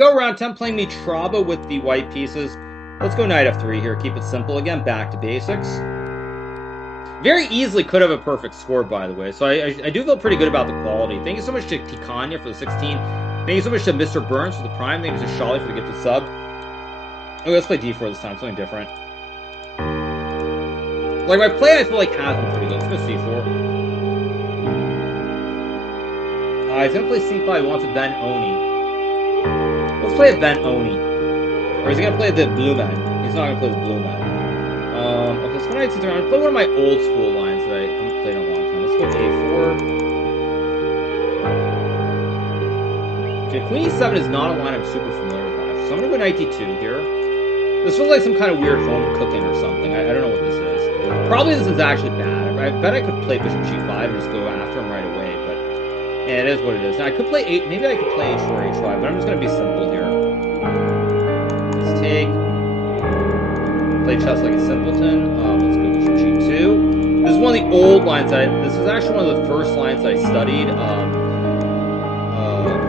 Go around 10 playing me Traba with the white pieces. Let's go knight f3 here. Keep it simple. Again, back to basics. Very easily could have a perfect score, by the way. So I do feel pretty good about the quality. Thank you so much to Tikanya for the 16. Thank you so much to Mr. Burns for the prime. Thank you to Sholly for the gifted sub. Okay, let's play d4 this time. Something different. Like, my play, I feel like, has been pretty good. Let's go c4. He's going to play c5. He wants a Ben Oni. Let's play a Ben Oni. Or is he going to play the blue man? He's not going to play the blue man. Okay, so when I sit around, I'm going to play one of my old school lines that I haven't played in a long time. Let's go a4. Okay, Queen e7 is not a line I'm super familiar with, actually. So I'm going to go knight d2 here. This feels like some kind of weird home cooking or something. I don't know what this is. Probably this is actually bad. I bet I could play bishop g5 and just go after him right away, but yeah, it is what it is. Now I could play 8. Maybe I could play h4, h5, but I'm just going to be simple here. Let's take. Play chess like a simpleton. Let's go bishop g2. This is one of the old lines. This is actually one of the first lines that I studied.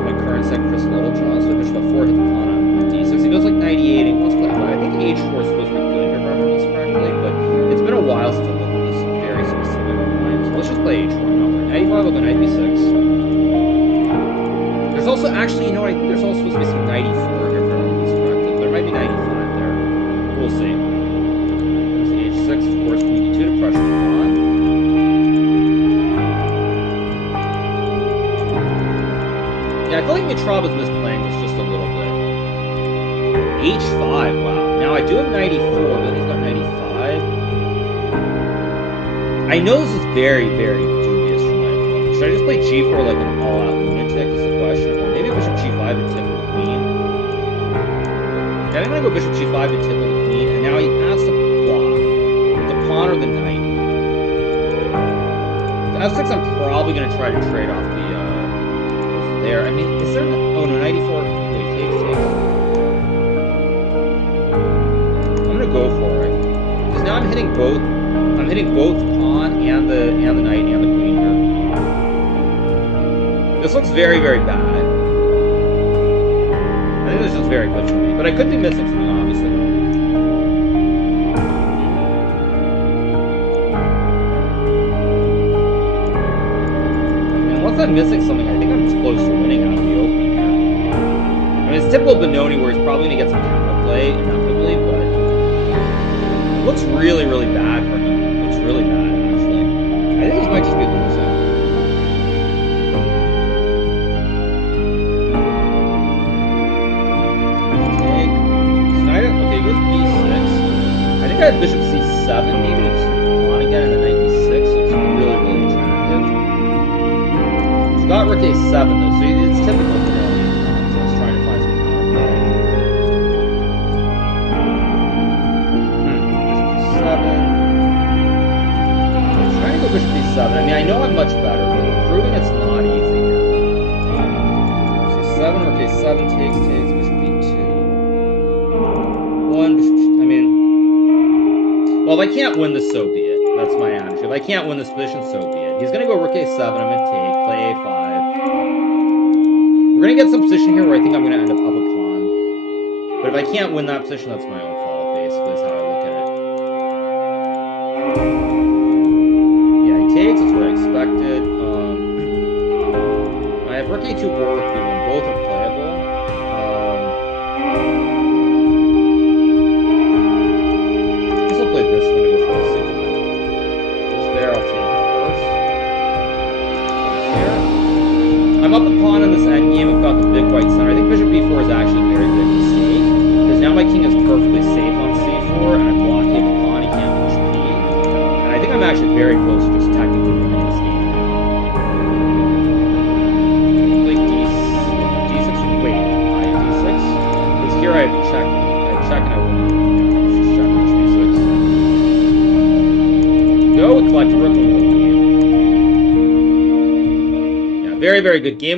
My current set, Chris Littlejohn. So bishop f4 hit the pawn on d6. He goes like 98. He wants to play 5. I think h4 is supposed to be good here if I remember this correctly, but it's been a while since I looked at this very specific line. So let's just play h4 now. Knight e5, I'll go knight b6. There's also, actually, you know what? I think there's also supposed to be some knight e4 here if I remember this correctly. There might be knight e5 there. We'll see. There's h6, of course, queen d2 to pressure the pawn. Yeah, I feel like Mitrov is misplaying this just a little bit. h5, wow. Now I do have knight e4, but he's got knight e5. I know this is very, very dubious for my opponent. Should I just play g4 like an all-out lunatic is the question? Or maybe bishop g5 and tip with the queen. Yeah, I'm gonna go bishop g5 and tip with the queen, and now he has to block the pawn or the knight. The f6 I'm probably gonna try to trade off the there. I mean, is there oh no, knight e4. Wait, take. I'm gonna go for it. Because now I'm hitting both the pawn and the knight and the queen here. This looks very, very bad. I think this is just very good for me. But I could be missing something, obviously. And once I'm missing something, I think I'm close to winning out of the opening here. I mean, it's typical Benoni where he's probably going to get some counterplay inevitably, but it looks really, really bad for him. It looks really bad, actually. I think this might just be losing. Okay, goes b6. I think I had bishop c7 maybe to just pawn again and then knight d6, so it's really, really attractive. It's got rook a7 though, so it's typical for Benoni. So it's trying to find some counterplay. Bishop c7. I'm trying to go bishop b7. I mean, I know I'm much better, but proving it's not easy here. c7, rook a7 takes, bishop b2. I mean, well, if I can't win this, so be it. That's my attitude. If I can't win this position, so be it. He's going to go rook a7, I'm going to take, play a5. We're going to get some position here where I think I'm going to end up a pawn. But if I can't win that position, that's my own fault, basically, is how I look at it. Yeah, he takes, that's what I expected. I have rook a2 or rook b1, both are playable. This one to go for the single one. Just there, I'll take it first. Here. I'm up a pawn in this endgame. I've got the big white center. I think bishop b4 is actually a very big mistake. Because now my king is perfectly safe on c4, and I blockade the pawn, he can't push p. And I think I'm actually very close to just technically winning this game now. Play d6. Wait, I have d6? Because here I have check. I check and I win. Go, collect a rook and win the game. Yeah, very, very good game.